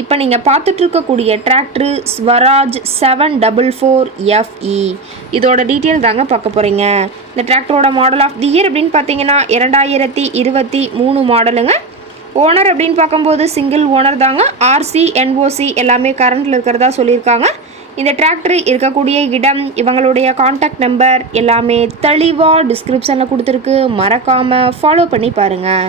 இப்போ நீங்கள் பார்த்துட்ருக்கக்கூடிய tractor Swaraj seven double four FE இதோட டீட்டெயில் தாங்க பார்க்க போகிறீங்க இந்த டிராக்டரோட மாடல் ஆஃப் தி இயர் அப்படின்னு பார்த்தீங்கன்னா இரண்டாயிரத்தி இருபத்தி மூணு மாடலுங்க ஓனர் அப்படின்னு பார்க்கும்போது சிங்கிள் ஓனர் தாங்க. ஆர்சி என்ஓசி எல்லாமே கரண்டில் இருக்கிறதா சொல்லியிருக்காங்க. இந்த டிராக்டர் இருக்கக்கூடிய இடம் இவங்களுடைய காண்டாக்ட் நம்பர் எல்லாமே தெளிவாக டிஸ்கிரிப்ஷனில் கொடுத்துருக்கு. மறக்காமல் ஃபாலோ பண்ணி பாருங்கள்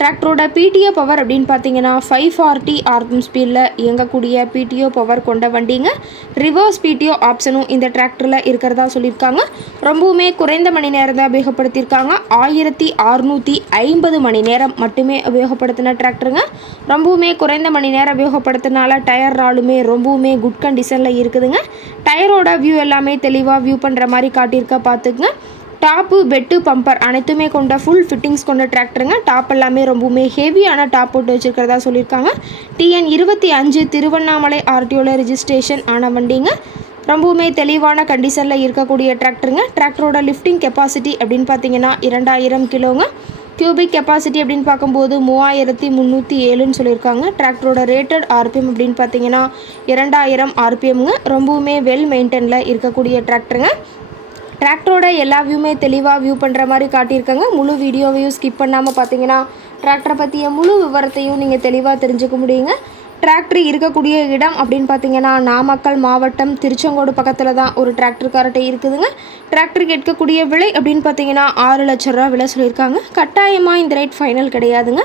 டிராக்டரோட பிடிஓ பவர் அப்படின்னு பார்த்தீங்கன்னா ஃபைவ் ஃபார்ட்டி ஆர்எம் ஸ்பீடில் இயங்கக்கூடிய பிடிஓ பவர் கொண்ட வண்டிங்க. ரிவர்ஸ் பிடிஓ ஆப்ஷனும் இந்த டிராக்டரில் இருக்கிறதா சொல்லியிருக்காங்க. ரொம்பவுமே குறைந்த மணி நேரம் தான் உபயோகப்படுத்தியிருக்காங்க. ஆயிரத்தி அறுநூற்றி ஐம்பது மணி நேரம் மட்டுமே உபயோகப்படுத்தின டிராக்டருங்க ரொம்பவுமே குறைந்த மணி நேரம் உபயோகப்படுத்தினால டயர் நாளுமே ரொம்பவுமே குட் கண்டிஷனில் இருக்குதுங்க. டயரோட வியூ எல்லாமே தெளிவாக வியூ பண்ணுற மாதிரி காட்டியிருக்க பார்த்துக்குங்க. டாப்பு பெட்டு பம்பர் அனைத்துமே கொண்ட ஃபுல் ஃபிட்டிங்ஸ் கொண்ட டிராக்டருங்க டாப் எல்லாமே ரொம்பவுமே ஹெவியான டாப் போட்டு வச்சுருக்கிறதா சொல்லியிருக்காங்க. டிஎன் இருபத்தி அஞ்சு திருவண்ணாமலை ஆர்டிஓவில் ரிஜிஸ்ட்ரேஷன் ஆன வண்டிங்க. ரொம்பவுமே தெளிவான கண்டிஷனில் இருக்கக்கூடிய டிராக்டருங்க டிராக்டரோட லிஃப்டிங் கெப்பாசிட்டி அப்படின்னு பார்த்தீங்கன்னா இரண்டாயிரம் கிலோங்க. கியூபிக் கெப்பாசிட்டி அப்படின்னு பார்க்கும்போது மூவாயிரத்தி முந்நூற்றி ஏழுன்னு சொல்லியிருக்காங்க. டிராக்டரோட ரேட்டட் ஆர்பிஎம் அப்படின்னு பார்த்தீங்கன்னா இரண்டாயிரம் ஆர்பிஎம்ங்க ரொம்பவுமே வெல் மெயின்டெனில் இருக்கக்கூடிய டிராக்டருங்க டிராக்டரோட எல்லா வியூமே தெளிவாக வியூ பண்ணுற மாதிரி காட்டியிருக்காங்க. முழு வீடியோவையும் ஸ்கிப் பண்ணாமல் பார்த்தீங்கன்னா டிராக்டரை பற்றிய முழு விவரத்தையும் நீங்கள் தெளிவாக தெரிஞ்சுக்க முடியுங்க. டிராக்டர் இருக்கக்கூடிய இடம் அப்படின்னு பார்த்தீங்கன்னா நாமக்கல் மாவட்டம் திருச்செங்கோடு பக்கத்தில் தான் ஒரு டிராக்டர் கார்ட்டை இருக்குதுங்க. டிராக்டர் கேட்கக்கூடிய விலை அப்படின்னு பார்த்தீங்கன்னா ஆறு லட்ச ரூபா விலை சொல்லியிருக்காங்க. கட்டாயமாக இந்த ரேட் ஃபைனல் கிடையாதுங்க.